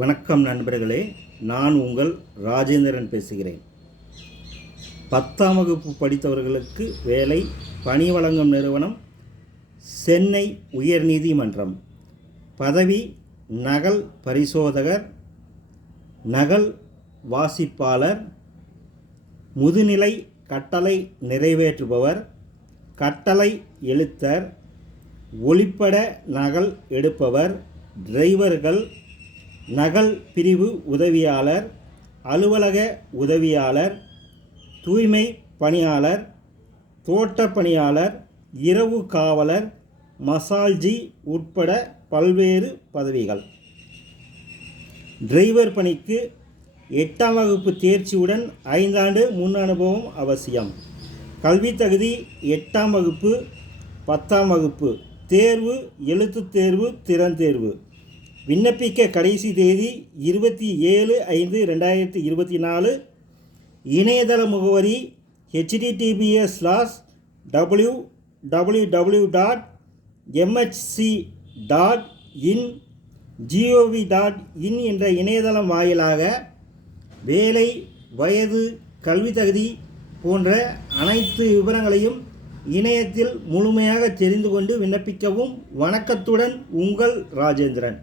வணக்கம் நண்பர்களே, நான் உங்கள் ராஜேந்திரன் பேசுகிறேன். 10ஆம் வகுப்பு படித்தவர்களுக்கு வேலை பணி வழங்கும் நிறுவனம் சென்னை உயர்நீதிமன்றம். பதவி நகல் பரிசோதகர், நகல் வாசிப்பாளர், முதுநிலை கட்டளை நிறைவேற்றுபவர், கட்டளை எழுத்தர், ஒளிப்பட நகல் எடுப்பவர், டிரைவர்கள், நகல் பிரிவு உதவியாளர், அலுவலக உதவியாளர், தூய்மை பணியாளர், தோட்ட பணியாளர், இரவு காவலர், மசால்ஜி உட்பட பல்வேறு பதவிகள். டிரைவர் பணிக்கு 8ஆம் வகுப்பு தேர்ச்சியுடன் 5 ஆண்டு முன் அனுபவம் அவசியம். கல்வி தகுதி 8ஆம் வகுப்பு, 10ஆம் வகுப்பு. தேர்வு எழுத்துத் தேர்வு, திறன் தேர்வு. விண்ணப்பிக்க கடைசி தேதி 27/5/2024. இணையதள முகவரி https://www.mhc.in.gov.in என்ற இணையதளம் வாயிலாக வேலை, வயது, கல்வி தகுதி போன்ற அனைத்து விவரங்களையும் இணையத்தில் முழுமையாக தெரிந்து கொண்டு விண்ணப்பிக்கவும். வணக்கத்துடன் உங்கள் ராஜேந்திரன்.